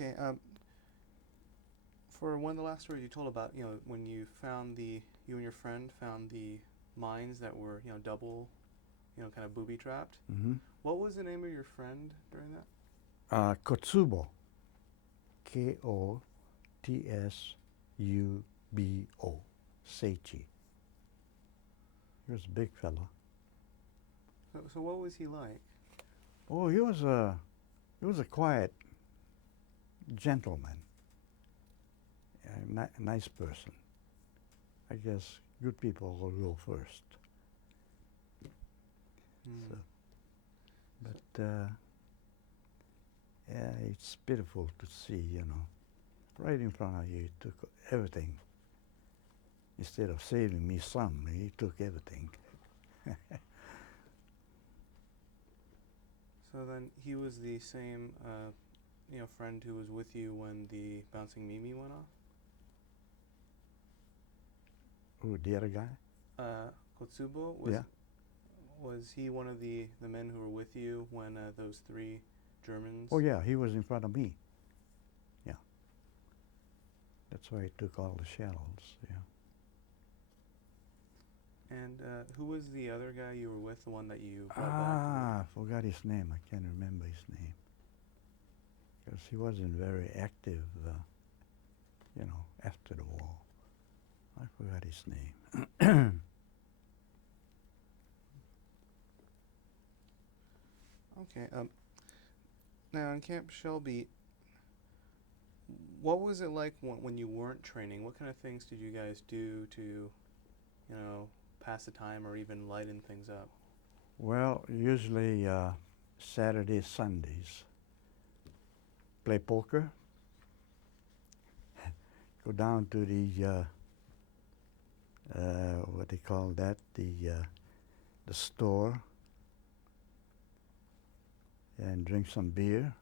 Okay. For one of the last stories you told about, when you found you and your friend found the mines that were, double, kind of booby trapped. Mm-hmm. What was the name of your friend during that? Kotsubo. Kotsubo. Seichi. He was a big fella. So what was he like? Oh, he was a quiet gentleman, a nice person. I guess good people will go first. Hmm. So, but yeah, it's pitiful to see, right in front of you, he took everything. Instead of saving me some, he took everything. So then he was the same, friend who was with you when the bouncing Mimi went off? Who, the other guy? Kotsubo, Yeah. was he one of the men who were with you when those three Germans? Oh, yeah, he was in front of me. Yeah. That's why he took all the shells, yeah. And who was the other guy you were with, the one that you brought I back? forgot his name. I can't remember his name. Because he wasn't very active, after the war. I forgot his name. Okay. Now in Camp Shelby, what was it like when you weren't training? What kind of things did you guys do to, pass the time or even lighten things up? Well, usually Saturdays, Sundays, play poker, go down to what they call that, the store, and drink some beer,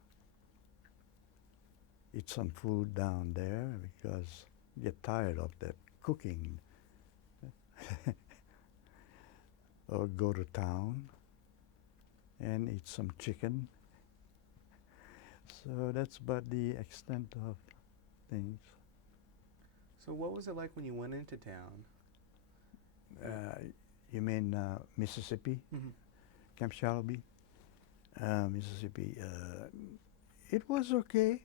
eat some food down there because you get tired of that cooking. Or go to town and eat some chicken. So that's about the extent of things. So what was it like when you went into town? Uh, you mean Mississippi, Mm-hmm. Camp Shelby, Mississippi? It was okay.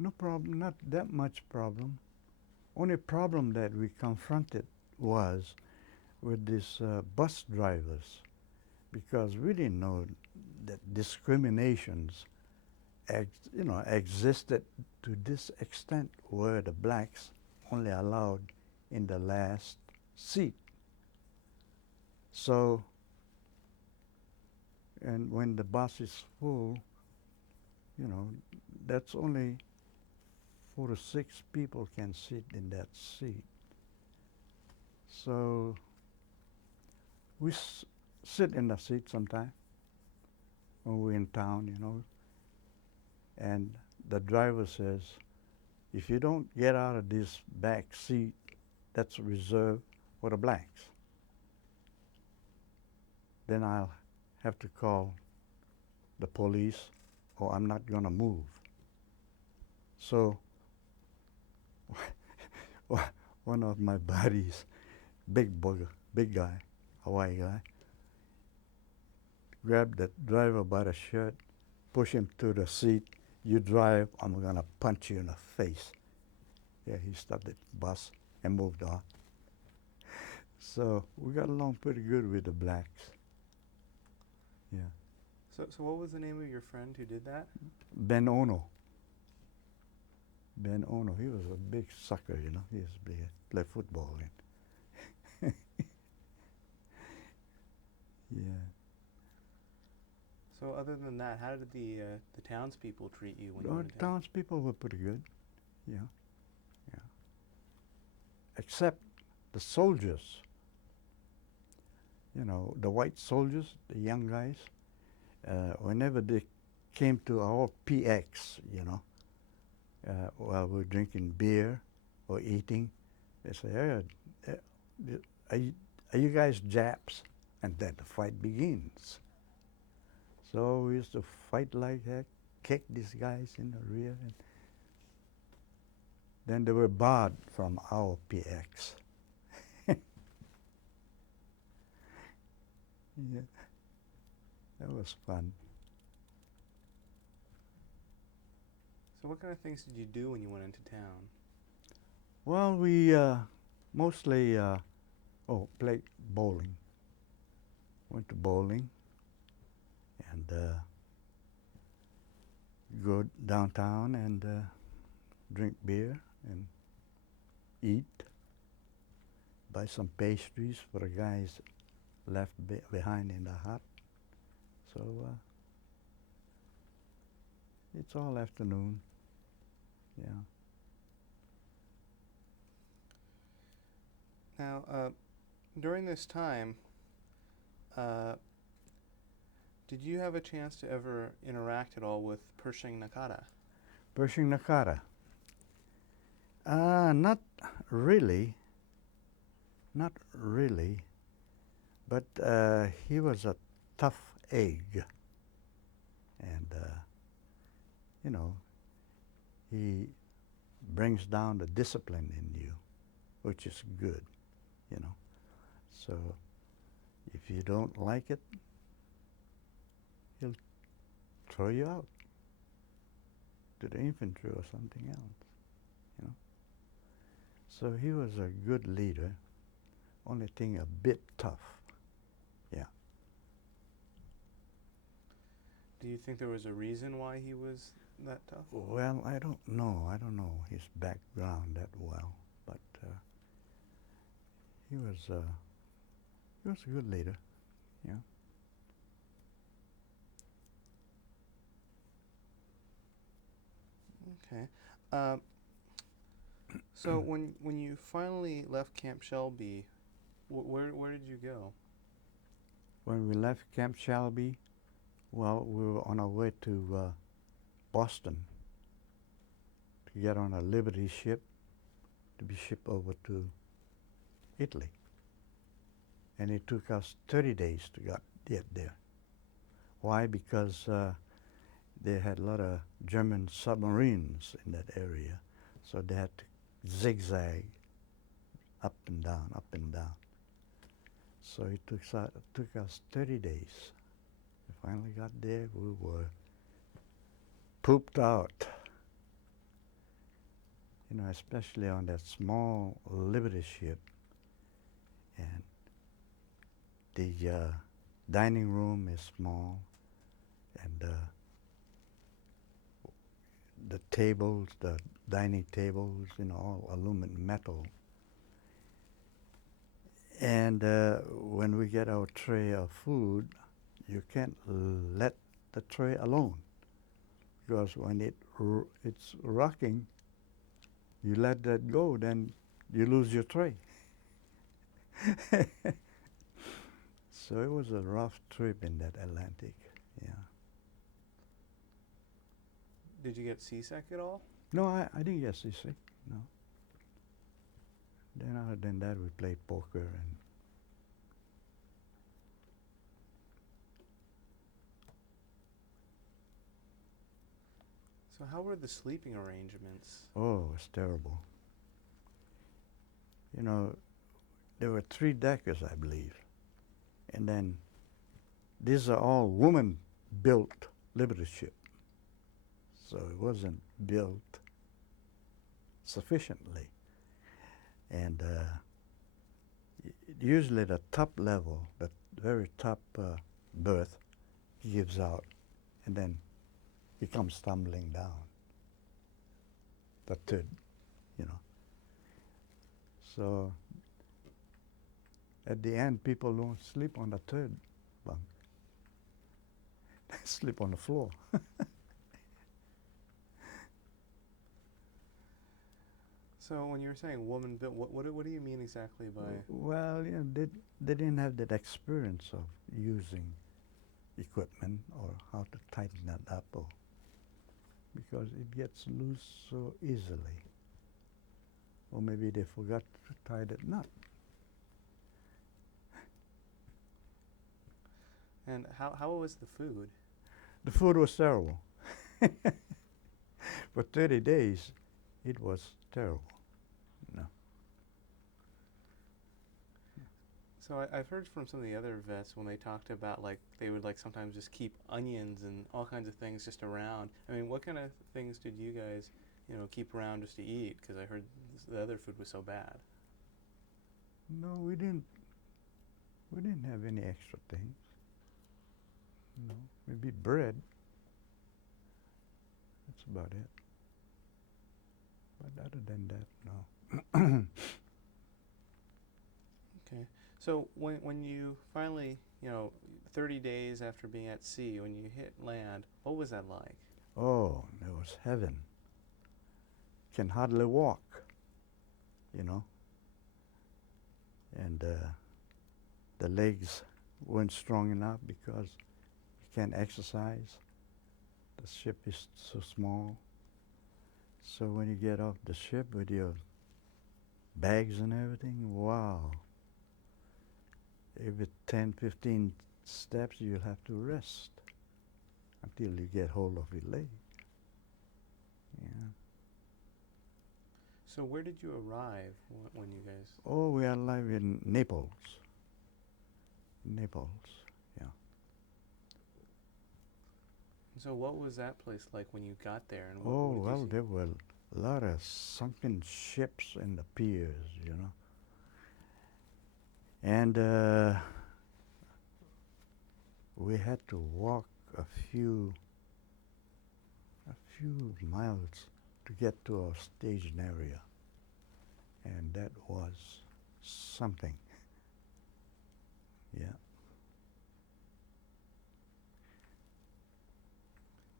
No problem, not that much problem. Only problem that we confronted was with these bus drivers, because we didn't know that discriminations existed to this extent, where the blacks only allowed in the last seat. So, and when the bus is full, you know, that's only 4 to 6 people can sit in that seat. So we sit in the seat sometime when we're in town, and the driver says, if you don't get out of this back seat, that's reserved for the blacks. Then I'll have to call the police, or I'm not going to move. So one of my buddies, big guy, Hawaii guy, grabbed the driver by the shirt, push him to the seat. You drive, I'm going to punch you in the face. Yeah, he stopped the bus and moved on. So we got along pretty good with the blacks. Yeah. So what was the name of your friend who did that? Ben Ono. Ben Ono, he was a big sucker, He was big, played football. Yeah. So other than that, how did the townspeople treat you when you Oh, went the into town? townspeople were pretty good. Yeah. Yeah. Except the soldiers. The white soldiers, the young guys, whenever they came to our PX, while we're drinking beer or eating, they say, hey, are you guys Japs? And then the fight begins. So we used to fight like heck. kick these guys in the rear. And then they were barred from our PX. Yeah, that was fun. So what kind of things did you do when you went into town? Well, we mostly played bowling. Went to bowling and go downtown and drink beer and eat. Buy some pastries for the guys left behind in the hut. So it's all afternoon. Yeah. Now, during this time, did you have a chance to ever interact at all with Pershing Nakata? Pershing Nakata. Not really. Not really. But he was a tough egg. And, he brings down the discipline in you, which is good, So if you don't like it, he'll throw you out to the infantry or something else, So he was a good leader, only thing a bit tough, yeah. Do you think there was a reason why he was that tough? Well, I don't know. I don't know his background that well, but he was a good leader, yeah. Okay. So when you finally left Camp Shelby, where did you go? When we left Camp Shelby, well, we were on our way to Boston to get on a Liberty ship to be shipped over to Italy. And it took us 30 days to get there. Why? Because they had a lot of German submarines in that area, so they had to zigzag up and down, up and down. So it took us 30 days. We finally got there. We were pooped out, especially on that small Liberty ship. And the dining room is small, and the tables, the dining tables, all aluminum metal. And when we get our tray of food, you can't let the tray alone, because when it's rocking, you let that go, then you lose your tray. So it was a rough trip in that Atlantic, yeah. Did you get seasick at all? No, I didn't get seasick, no. Then other than that, we played poker and So how were the sleeping arrangements? oh, it was terrible. There were 3 deckers, I believe. And then these are all woman-built Liberty ships. So it wasn't built sufficiently. And usually the top level, the very top berth, gives out, and then he comes tumbling down. The third, So at the end, people don't sleep on the third bunk. They sleep on the floor. So when you were saying woman built, what do you mean exactly by? Well, they didn't have that experience of using equipment or how to tighten it up, because it gets loose so easily. Or maybe they forgot to tie that knot. And how was the food? The food was terrible. For 30 days, it was terrible. No. So I've heard from some of the other vets when they talked about like they would like sometimes just keep onions and all kinds of things just around. I mean, what kind of things did you guys, keep around just to eat? Because I heard the other food was so bad. No, we didn't. We didn't have any extra things. No, maybe bread. That's about it. But other than that, no. Okay. So when you finally, 30 days after being at sea, when you hit land, what was that like? Oh, it was heaven. Can hardly walk, you know. And the legs weren't strong enough because you can't exercise. The ship is so small. So when you get off the ship with your bags and everything, wow. Every 10, 15 steps you'll have to rest until you get hold of your leg. Yeah. So where did you arrive when you guys? Oh, we arrived in Naples. Naples, yeah. So what was that place like when you got there? And Oh, what did well, you see? there were a lot of sunken ships in the piers, you know. And we had to walk a few miles to get to our staging area. And that was something. Yeah.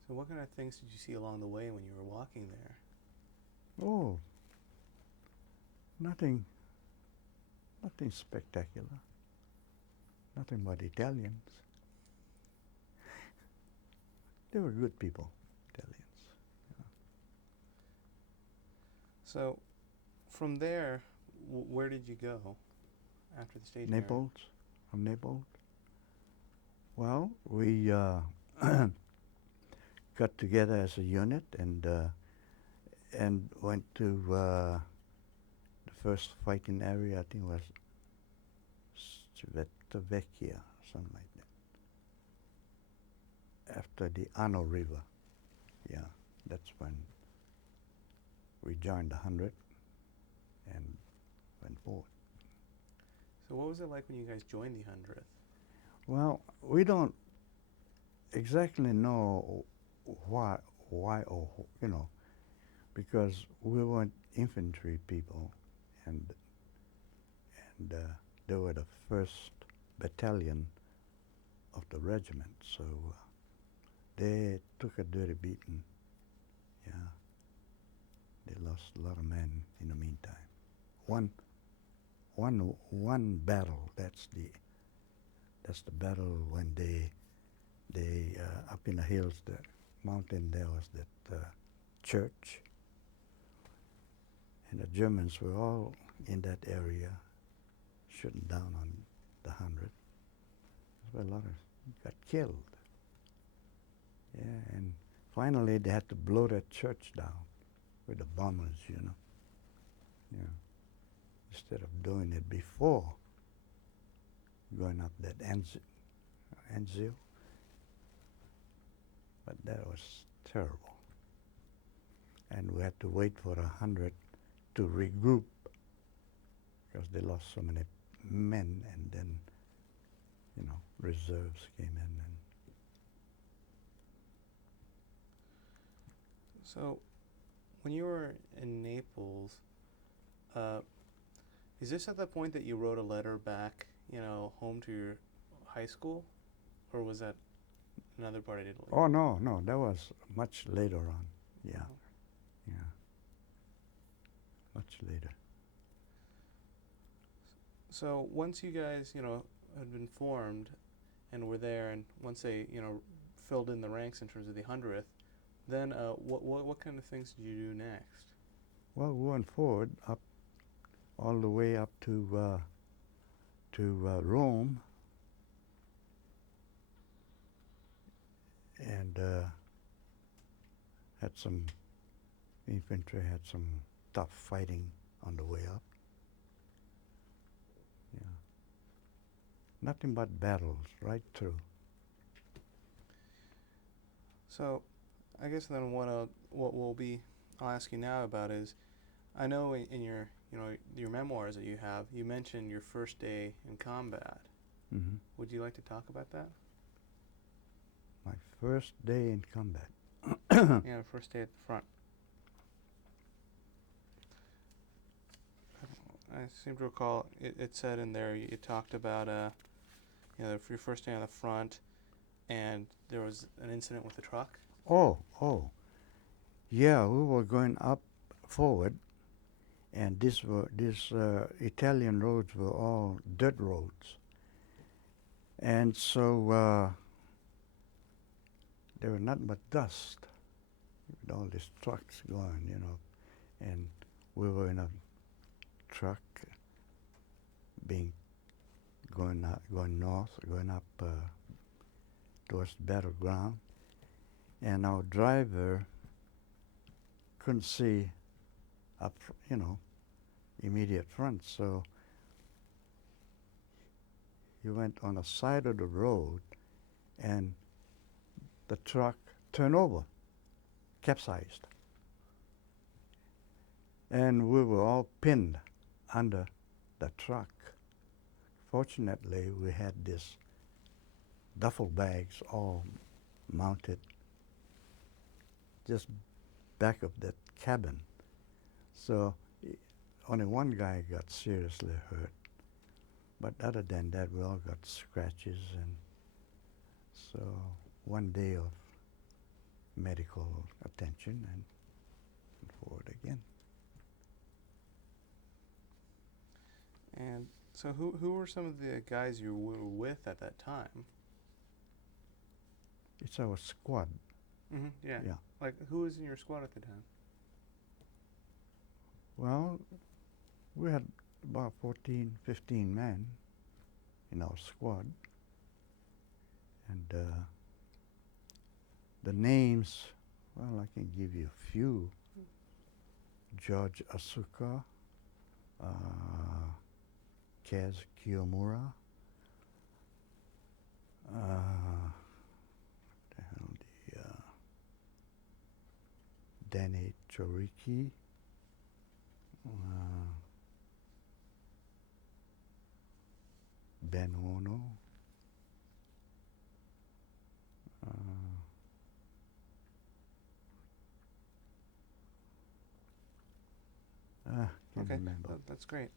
So what kind of things did you see along the way when you were walking there? Oh, nothing spectacular. Nothing but Italians. They were good people, Italians. So from there, where did you go after the staging area? Naples, from Naples. Well, we got together as a unit and went to the first fighting area. I think was Civitavecchia, something like that. After the Arno River, yeah, that's when we joined the 100 and went forward. So what was it like when you guys joined the 100th? Well, we don't exactly know why or because we weren't infantry people, and they were the first battalion of the regiment, so they took a dirty beating. Yeah, they lost a lot of men in the meantime. One battle. That's the battle when they up in the hills, the mountain. There was that church, and the Germans were all in that area, shooting down on the 100. That's where a lot of got killed. Yeah, and finally they had to blow that church down with the bombers, Yeah. Instead of doing it before going up that Anzio. But that was terrible. And we had to wait for 100 to regroup because they lost so many men, and then, reserves came in. And So when you were in Naples, is this at the point that you wrote a letter back, home to your high school? Or was that another part of Italy? oh, no, that was much later on. Yeah, yeah, much later. So once you guys, had been formed and were there, and once they, filled in the ranks in terms of the 100th, then what kind of things did you do next? Well, we went forward up all the way up to Rome, and had some infantry had some tough fighting on the way up. Yeah. Nothing but battles right through. So, I guess then I'll ask you now about is, I know in your your memoirs that you have, you mentioned your first day in combat. Mm-hmm. Would you like to talk about that? My first day in combat. Yeah, first day at the front. I seem to recall it said in there you talked about your first day on the front, and there was an incident with the truck. Oh. Yeah, we were going up forward, and these Italian roads were all dirt roads, and so there were nothing but dust with all these trucks going, and we were in a truck going north, going up towards the battleground, and our driver couldn't see up, immediate front, so he went on the side of the road, and the truck turned over, capsized, and we were all pinned under the truck. Fortunately, we had these duffel bags all mounted just back of that cabin. So only one guy got seriously hurt, but other than that, we all got scratches, and so one day of medical attention and forward again. And so who were some of the guys you were with at that time? It's our squad. Mm-hmm. Yeah. Yeah. Like, who was in your squad at the time? Well, we had about 14, 15 men in our squad, and the names, well, I can give you a few. George Asuka, Kaz Kiyomura, Danny Choriki, Ben Ono, can't Okay, remember. that's great.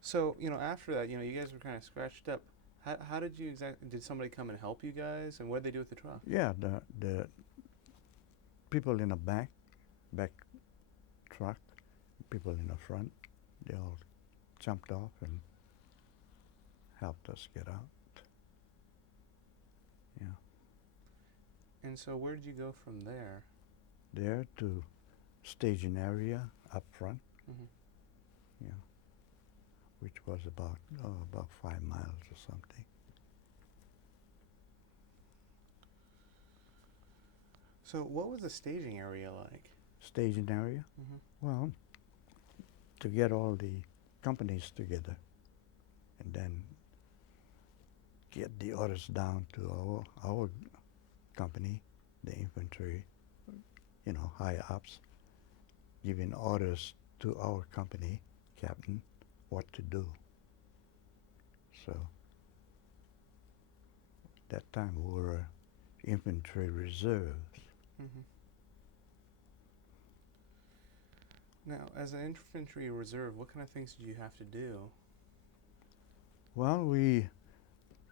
So after that, you guys were kind of scratched up. How did you did somebody come and help you guys, and what did they do with the truck? Yeah, the people in the back truck, people in the front, they all jumped off and helped us get out. Yeah. And so where did you go from there? There to staging area up front. Mm-hmm. Yeah. Which was about 5 miles or something. So what was the staging area like? Staging area? Mm-hmm. Well, to get all the companies together and then get the orders down to our company, the infantry, high ups, giving orders to our company captain what to do. So that time we were infantry reserves. Mm-hmm. Now, as an infantry reserve, what kind of things did you have to do? Well, we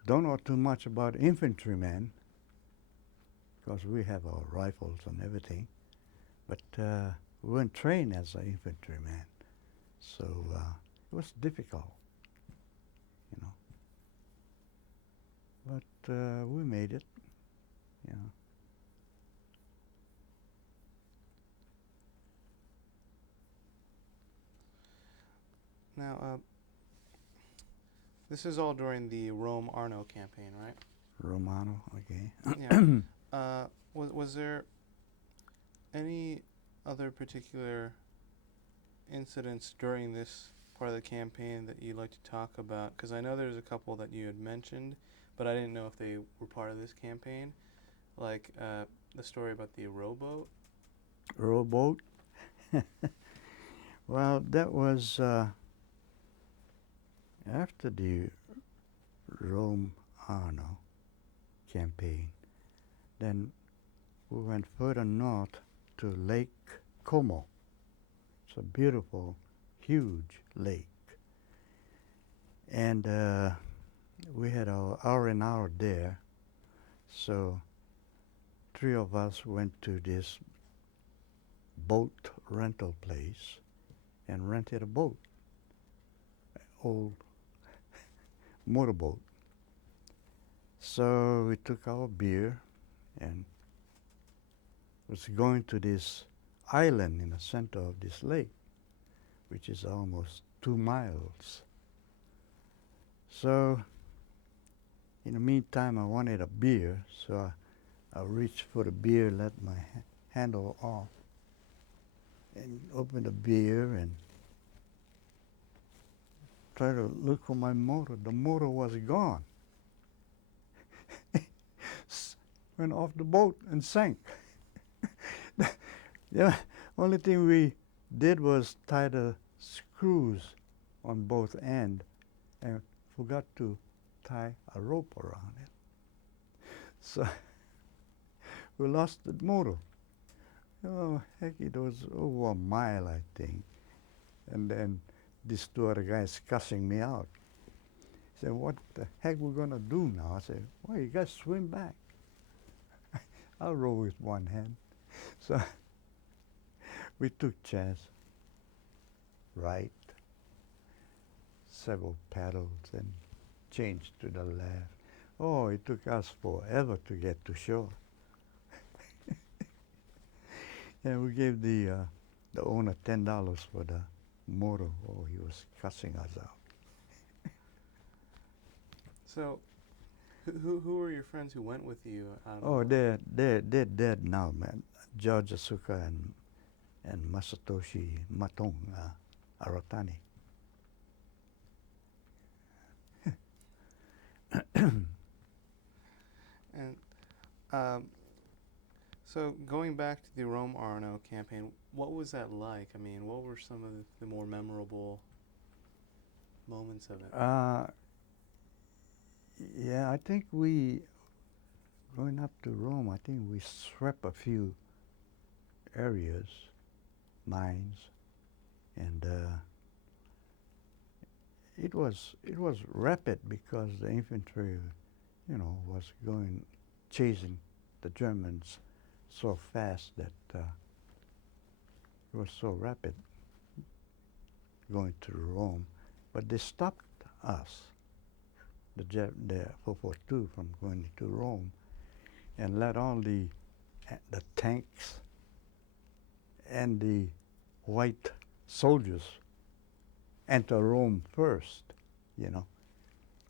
don't know too much about infantrymen because we have our rifles and everything, but we weren't trained as an infantryman, so it was difficult, but we made it, Now, this is all during the Rome-Arno campaign, right? Romano, okay. Yeah. Was there Any other particular incidents during this part of the campaign that you'd like to talk about? Because I know there's a couple that you had mentioned, but I didn't know if they were part of this campaign. Like the story about the rowboat. Rowboat. Well, that was after the Rome Arno campaign. Then we went further north to Lake Como. It's a beautiful, huge lake. And we had our R&R there. So 3 of us went to this boat rental place and rented a boat, old motorboat. So we took our beer and was going to this island in the center of this lake, which is almost 2 miles. So in the meantime, I wanted a beer, so I reached for the beer, let my handle off, and opened the beer and tried to look for my motor. The motor was gone. Went off the boat and sank. Yeah, only thing we did was tie the screws on both ends and forgot to tie a rope around it. So we lost the motor. Oh, heck, it was over a mile, I think. And then these 2 other guys cussing me out. He said, what the heck we gonna do now? I said, well, you guys swim back. I'll row with one hand. So we took chance, right, several paddles and changed to the left. Oh, it took us forever to get to shore. And we gave the owner $10 for the motor. Oh, he was cussing us out. So, who were your friends who went with you? Oh, they're dead now, man. George Asuka and Masatoshi Matong Aratani. And so going back to the Rome Arno campaign, what was that like? I mean, what were some of the more memorable moments of it? Yeah, I think going up to Rome, I think we swept a few areas, mines, and it was rapid because the infantry, was chasing the Germans so fast that it was so rapid going to Rome. But they stopped us, the 442, from going to Rome, and let all the tanks and the white soldiers enter Rome first,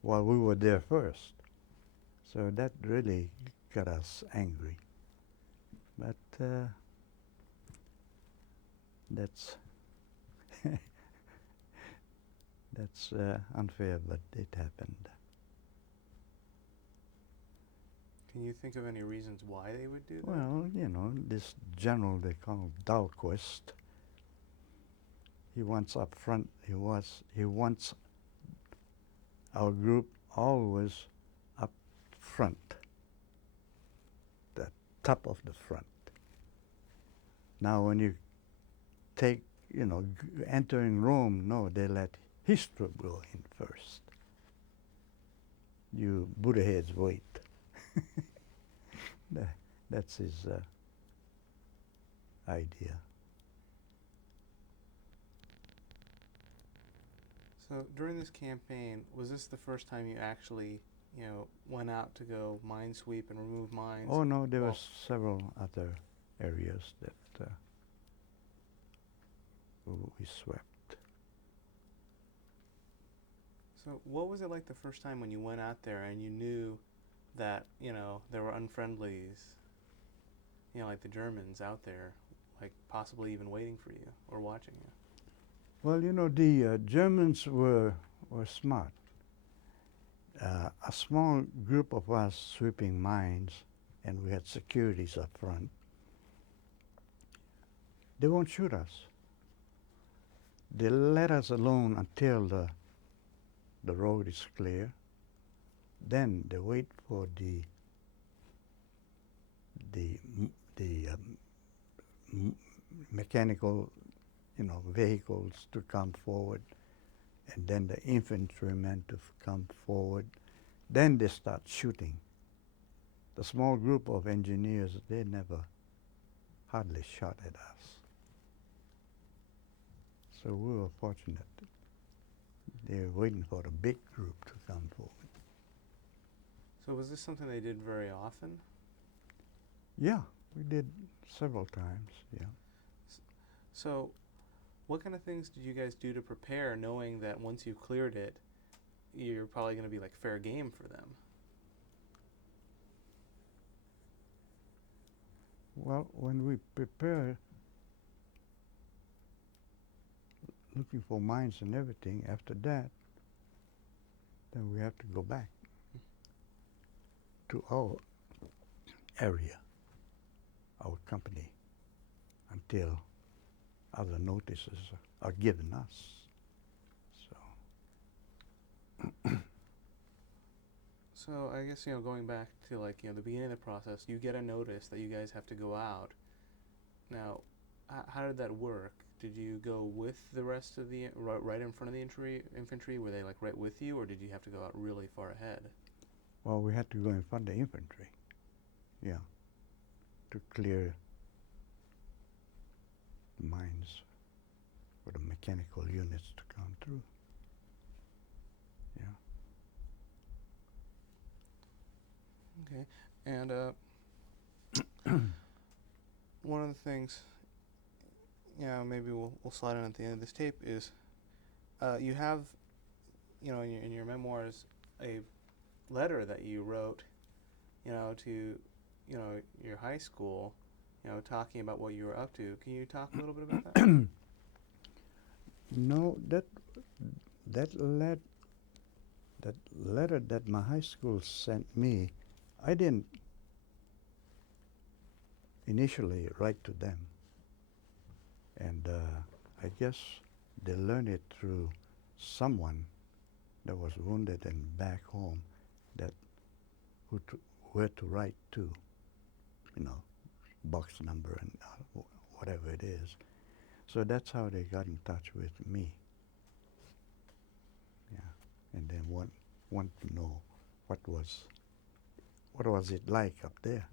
while we were there first. So that really got us angry. But that's that's unfair, but it happened. Can you think of any reasons why they would do that? Well, this general they call Dahlquist, he wants up front, he wants our group always up front, the top of the front. Now when you take, entering Rome, no, they let his troop go in first. You Buddha heads wait. That's his idea. So during this campaign, was this the first time you actually, went out to go minesweep and remove mines? Oh no, there were several other areas that we swept. So what was it like the first time when you went out there and you knew that, there were unfriendlies, like the Germans out there? like possibly even waiting for you or watching you? Well, you know, the Germans were smart. A small group of us sweeping mines, and we had securities up front. They won't shoot us. They let us alone until the road is clear. Then they wait for the mechanical, vehicles to come forward, and then the infantrymen to come forward. Then they start shooting. The small group of engineers, they never hardly shot at us. So we were fortunate. They were waiting for the big group to come forward. So was this something they did very often? Yeah, we did several times, yeah. So what kind of things did you guys do to prepare, knowing that once you cleared it, you're probably going to be like fair game for them? Well, when we prepare, looking for mines and everything, after that, then we have to go back to our area, our company, until other notices are given us. So, So I guess, going back to like, the beginning of the process, you get a notice that you guys have to go out. Now, how did that work? Did you go with the rest of the, right in front of the infantry? Were they like right with you, or did you have to go out really far ahead? well, we had to go in front of the infantry, yeah, to clear the mines for the mechanical units to come through. Yeah. Okay. And one of the things, maybe we'll slide in at the end of this tape is, you have, in your memoirs, a letter that you wrote, to, your high school, talking about what you were up to. Can you talk a little bit about that? No, that led that letter that my high school sent me, I didn't initially write to them. And I guess they learned it through someone that was wounded and back home, that where to write to, box number and whatever it is. So that's how they got in touch with me. Yeah, and then want to know what was it like up there.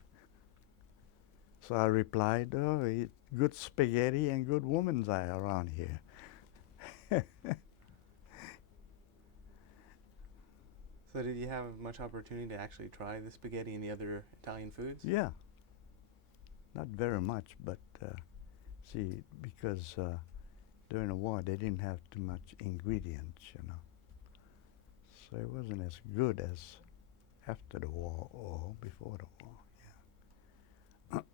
So I replied, "Oh, good spaghetti and good woman's eye around here." So did you have much opportunity to actually try the spaghetti and the other Italian foods? Yeah, not very much, but see, because during the war they didn't have too much ingredients, so it wasn't as good as after the war or before the war.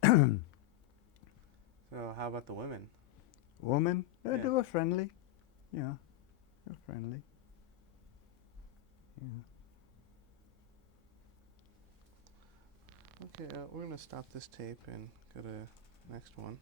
Yeah. So how about the women? Women, Yeah. they were friendly. Yeah, they were friendly. Yeah. Okay, we're going to stop this tape and go to next one.